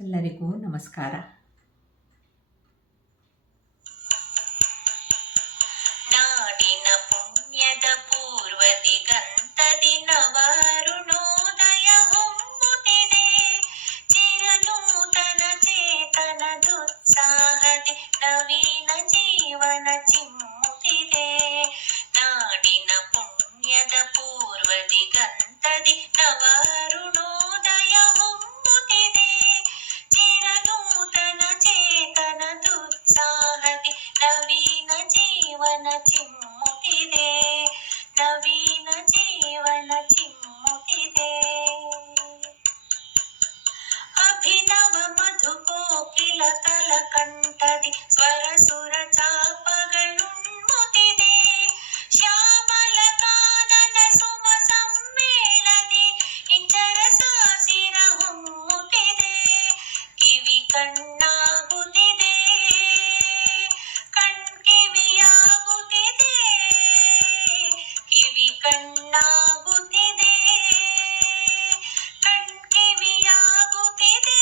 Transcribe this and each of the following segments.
ಎಲ್ಲರಿಗೂ ನಮಸ್ಕಾರ. ನಾಡಿನ ಪುಣ್ಯದ ಪೂರ್ವ ದಿಗಂತದಿ ನವರುಣೋದಯ ಹೊಮ್ಮುತ್ತಿದೆ. ಚಿರನೂತನ ಚೇತನದುತ್ಸಾಹದಿ ನವೀನ ಜೀವನ ಚಿಮ್ಮುತ್ತಿದೆ. ನಾಡಿನ ಪುಣ್ಯದ ಪೂರ್ವ ದಿಗಂತದಿ ನವರುಣೋದಯ ಹೊಮ್ಮುತ್ತಿದೆ. ಚಿರನೂತನ ಚೇತನದುತ್ಸಾಹದಿ ನವೀನ ಜೀವನ ಚಿಮ್ಮುತ್ತಿದೆ. ನವೀನ ಜೀವನ ಚಿಮ್ಮುತ್ತಿದೆ. ಅಭಿನವ ಮಧುಕೋಕಿಲ ಕಲಕಂಠದಿ ಸ್ವರ ಸುರ ಚಾಪಗಳುಣ್ಮುತ್ತಿದೆ. ಶ್ಯಾಮಲ ಕಾನನ ಸುಮ ಸಮ್ಮೇಳದಿ ಇಂಚರ ಸಾಸಿರ ಹೊಮ್ಮುತ್ತಿದೆ. ಕಿವಿ ಕಣ್ಣಾಗುತ್ತಿದೆ, ಕಣ್ಕಿವಿಯಾಗುತ್ತಿದೆ. ಕಿವಿ ಕಣ್ಣಾಗುತ್ತಿದೆ, ಕಣ್ಕಿವಿಯಾಗುತ್ತಿದೆ.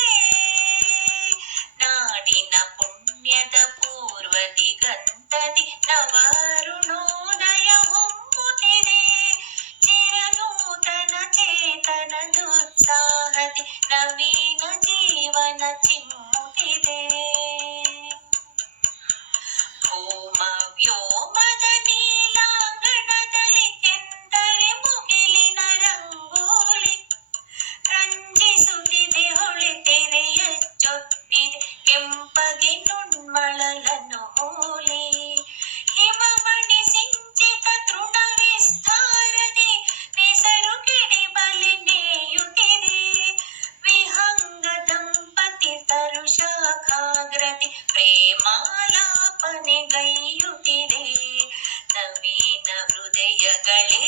ನಾಡಿನ ಪುಣ್ಯದ ಪೂರ್ವ ದಿಗಂತದಿ ನವರುಣೋದಯ ಹೊಮ್ಮುತ್ತಿದೆ. ಚಿರನೂತನ ಚೇತನದುತ್ಸಾಹದಿ ನವೀನ ಜೀವನ ಚಿಮ್ಮುತ್ತಿದೆ. ಭೂಮ ವ್ಯೋಮದ ನೀಲಾಂಗಣದಲ್ಲಿ ಕೆಂದರೆ ಮುಗಿಲಿನ ರಂಗೋಲಿ ರಂಜಿಸುತ್ತಿದೆ. ಹೊಳೆತೆರೆಯಚ್ಚೊತ್ತಿದೆ ಕೆಂಪಗೆ ನುಣ್ಮಳಲನ್ನು ಹೋಲಿ. ಹಿಮಮಣಿ ಸಿಂಚಿತ ತೃಣ ವಿಸ್ತಾರದಿ ನೆಸರು ಕಿಡಿಬಲಿ ನೇಯುತ್ತಿದೆ. ವಿಹಂಗ ದಂಪತಿ ತರುಶಾಖಾಗ್ರತಿ ಪ್ರೇಮಾಲಾಪನೆಗೈಯುತ್ತಿದೆ. ನವೀನ ಹೃದಯಗಳೇ